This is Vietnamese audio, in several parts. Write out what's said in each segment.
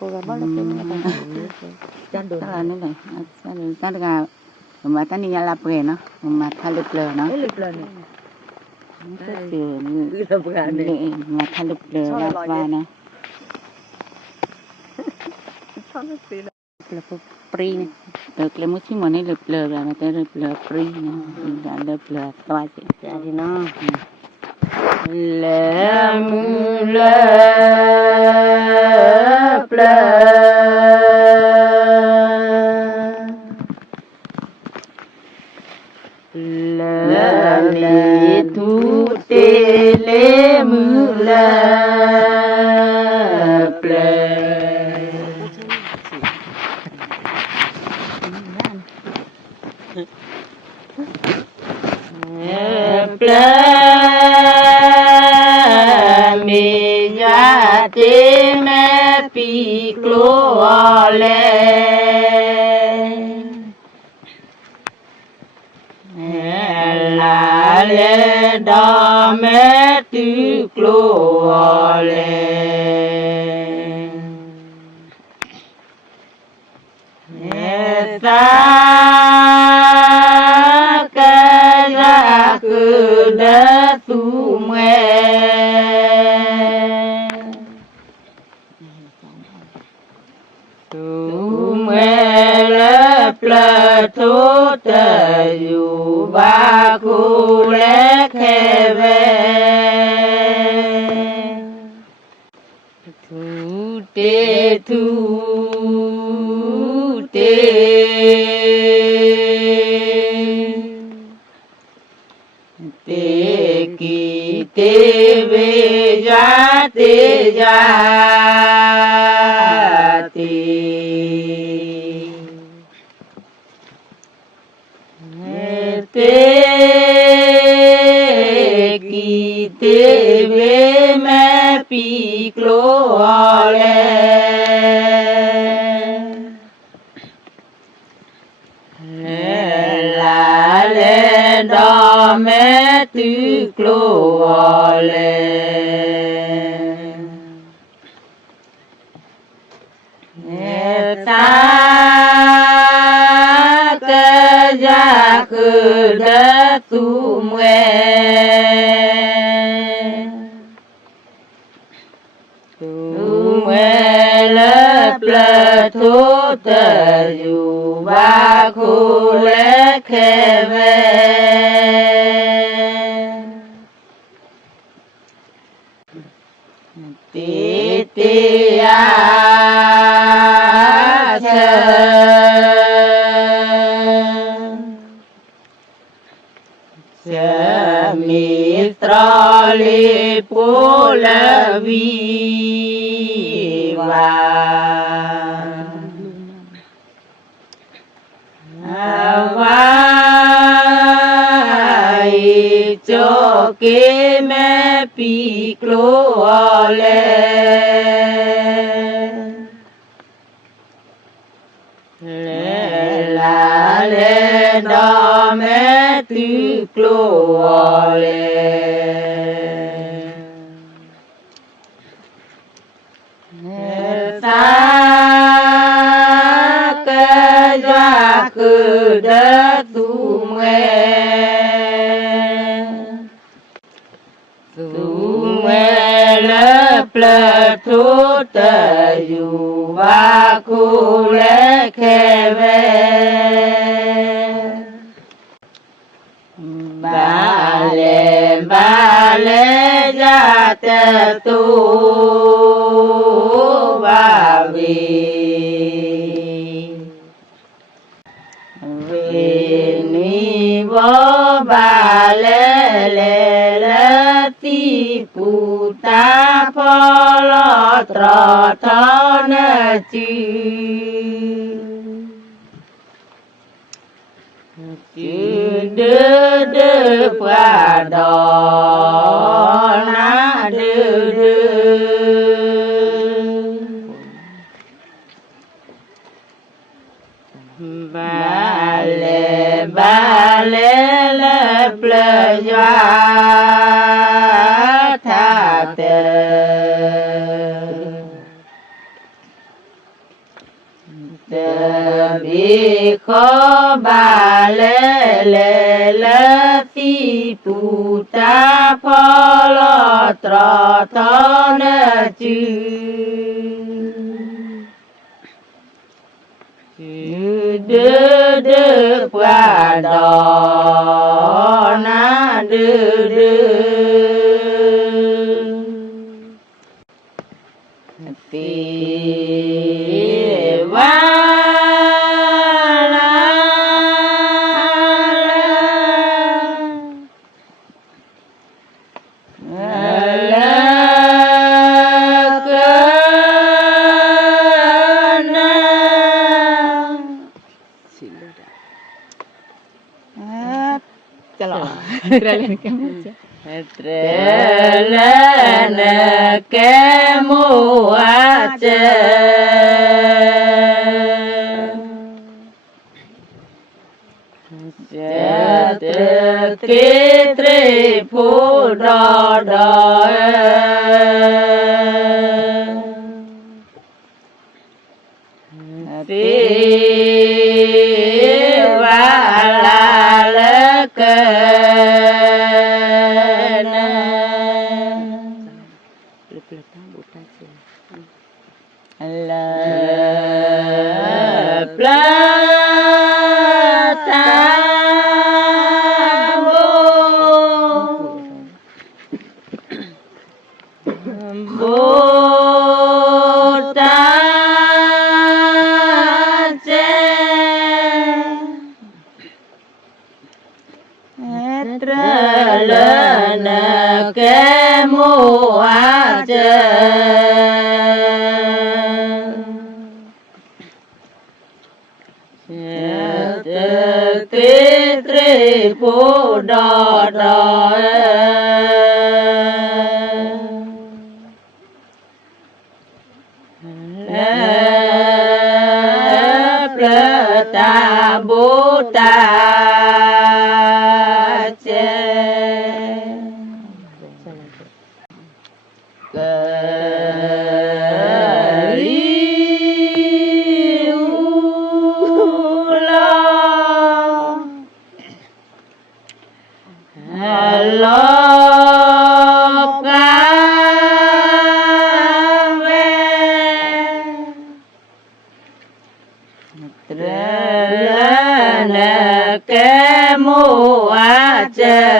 cô gái bao nhiêu người ta chăn đồ là nó này ta là mà ta đi làm bề nó mà thay lực lờ nó lực lần cái từ mà thay lực lờ là và nè là free nè được là một chút mà này lực lờ là người ta lực lờ free nè là lực lờ toa chị thì nó lệ mưa lệ thu tê lệ mưa mi ya te me pi clo le la le da me tu clo le ta ca ya cứ đã tu mẹ le ple thu te yu ba ku le khe ve thu te te ki te ve ja te ki te ve me pi clo le la le da me tu clo le ta ca ya cứ đã tu mẹ le ple thu te yu ba khu le khe ve ti ti a cha mi tra li pu la vi va vai cho ke me pi clo le la le da me tu clo le ta ca ya cứ đã tu mẹ le ple thu te yu ba ku le khe ve ba le ja te tu ba vi ni bo ba le ti pu ta pho lo tro tho na chư đưa qua đò na đưa ba le ple doa tha te Bi kho ba le ti puta polo tro ton chư đưa qua đò na đưa ti va Trelen ke mua ke tre phu đo đo ke mua ke tre phu đo đo ta bố ta ke mua ke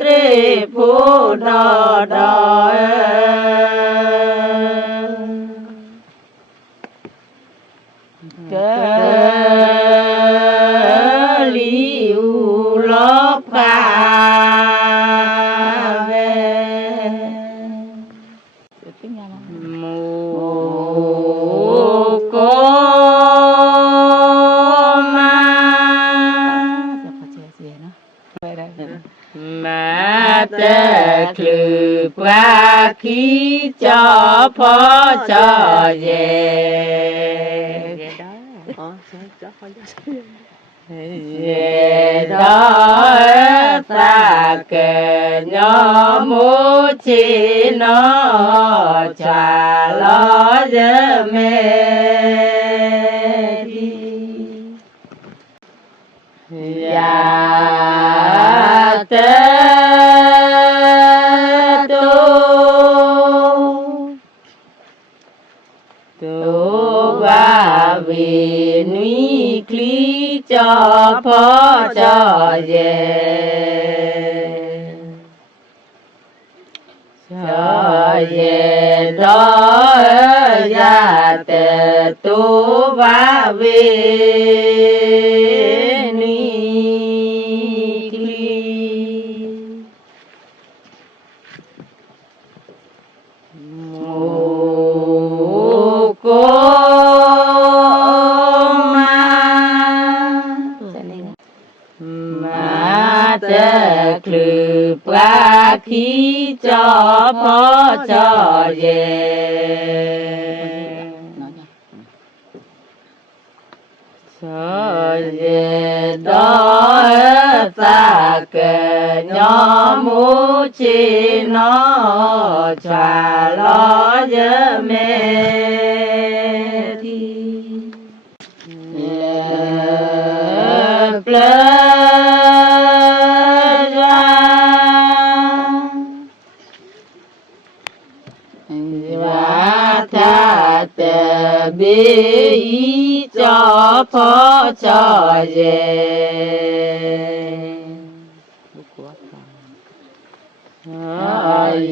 tre phu đo đo ke liu lóp ca tê khử qua khí cho phó cho về về đó ta kể nhỏ mũ chi nó trả lo dơ mê đi dạ tê vì nuôi khí cho phó cho về đó ra tề tu và về nuôi khí mù cô tê khử qua khí cho phó cho về cho về đó ta kể nhỏ mũ chi nó trả lo cho mẹ đi và tha tề bi cho phó cho về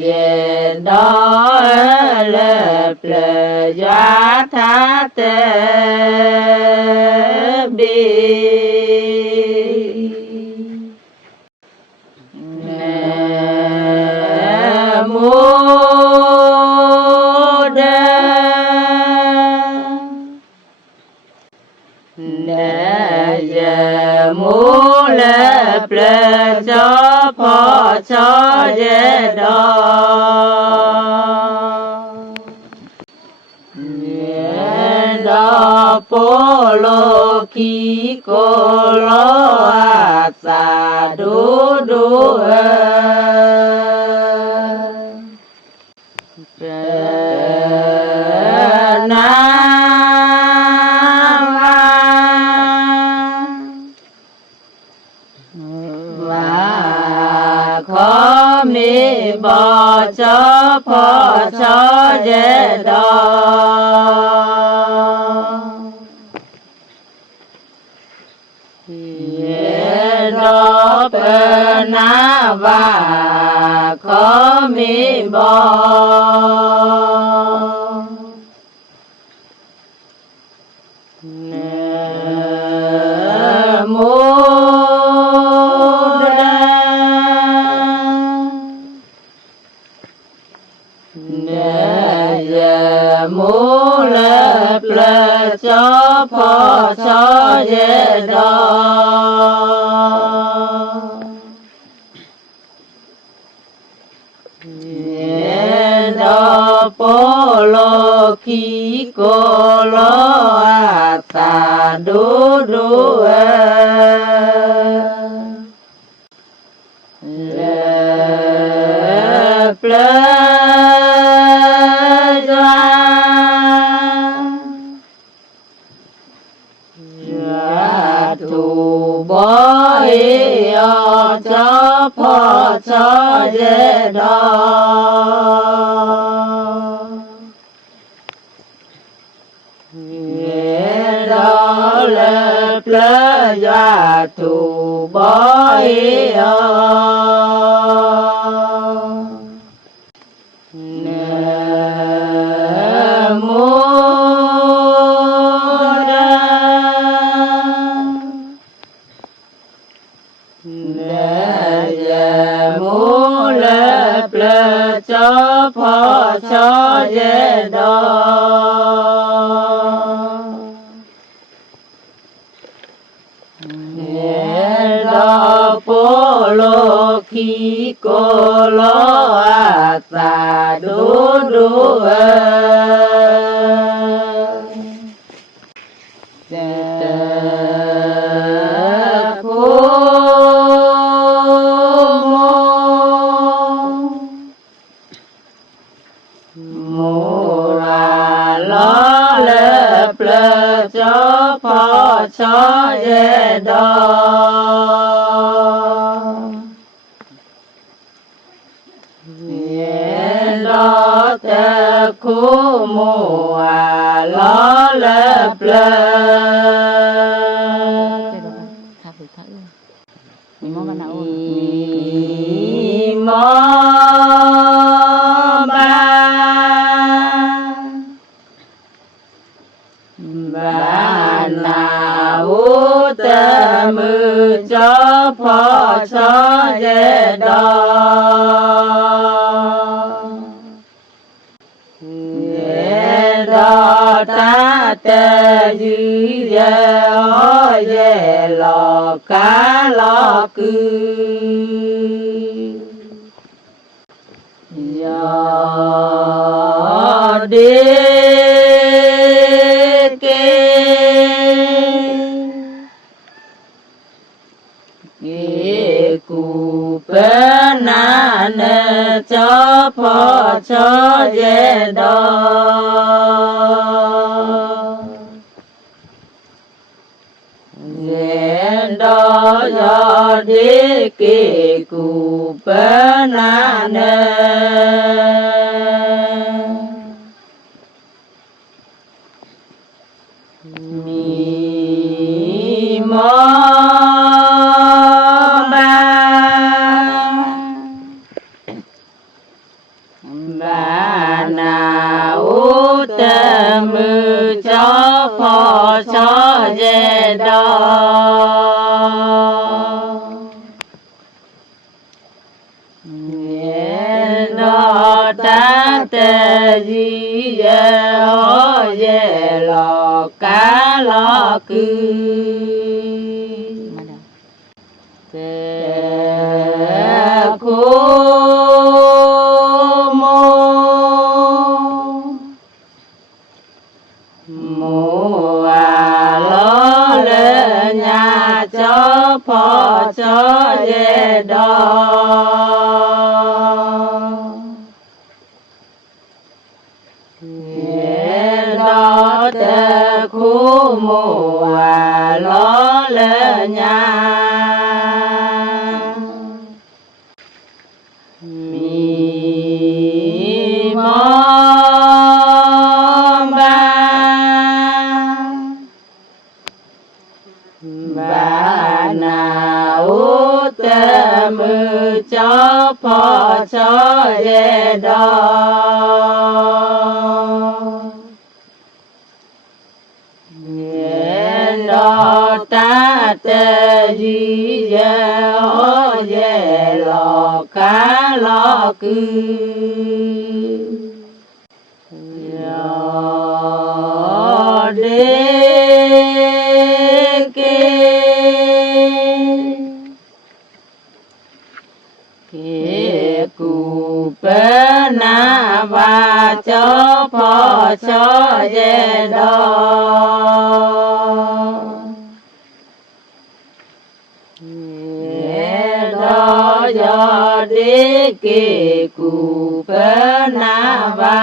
về đó lệ lệ giá tha tề bi cho phó cho về đó đó bố lô khi cô lô sa đu đu khó mi bỏ cho phó cho về đó về đó bờ na và khó mi bỏ mô lệ lệ cho phó cho về đó về đó bố lô khi cô lô ta đu đu cho phó cho về đó về đó lệ lệ gia thủ bói cho phó cho về đó về đó bố lô khi cô lô sa đu đu cho phó cho về đó về đó te khu mùa lo lấp lơ và nào tê mư cho phó cho về đó về đó ta tê dư về lò cá lò cư đi nan cho phò cho dễ đo do đi kỳ cụ bơ nan mi mô bà nào tơ mư cho phò cho dễ đo ta tê di dê ho dê lò cá lò cư tê khu cho phò cho dễ đo tê khu mùa lo lê nhà mi mô bà nào tê mư cho phò cho dễ đo ta tê di dê ho dê lò cá lò cư đê kê cụ bơ na và cho phò cho dễ đo do đi kê cụ bơ na và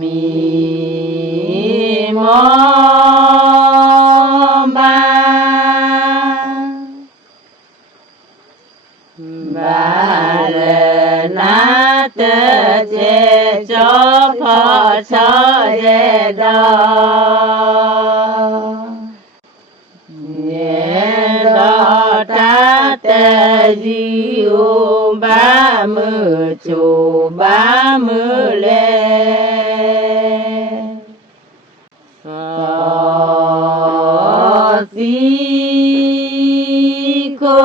mi mô bà lê na tê chê cho phò cho dễ đo ta tê di u ba mư chu ba mư lê phò si cô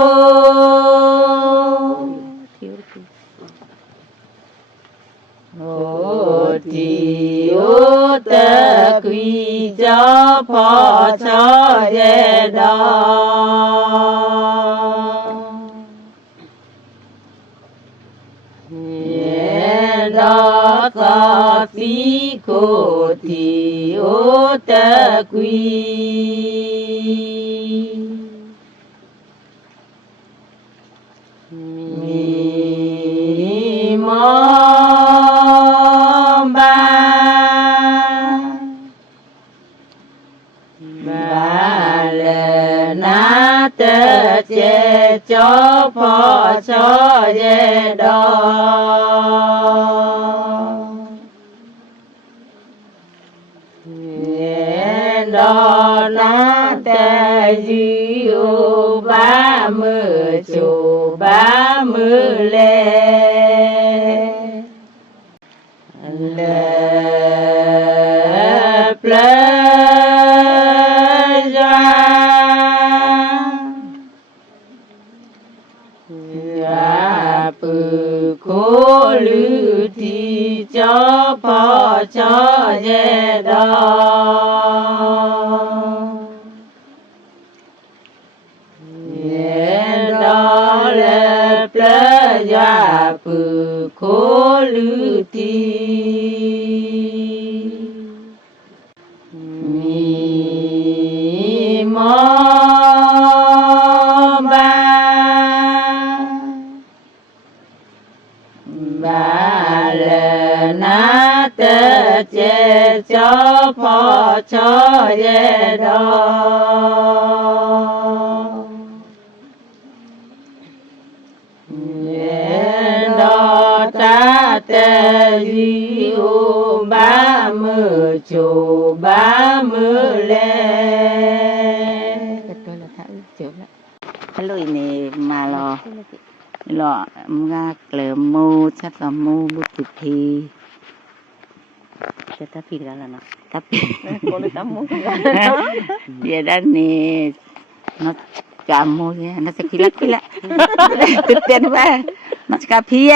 thì ô tê quy cho phò cho dễ đo so si cô thì ô tê quy mi mô bà lê na tê chê cho phò cho dễ đo na tê di u ba mư chu ba mư lê pư khô lư thì cho phò cho dễ đo lê plê gia pư khô lư thì mi mô chế cho phò cho dê đó dê đó ta tê di ô 30 chủ 30 lên Betul lah tak jauh lah. Hello ini malo lo mga klemo sa kamu butipi Tetapi dalam nak. tapi Kalau tamu dia dan ni nó kamu ya nó sẽ kila kila tụt tiền về nó sẽ cà phê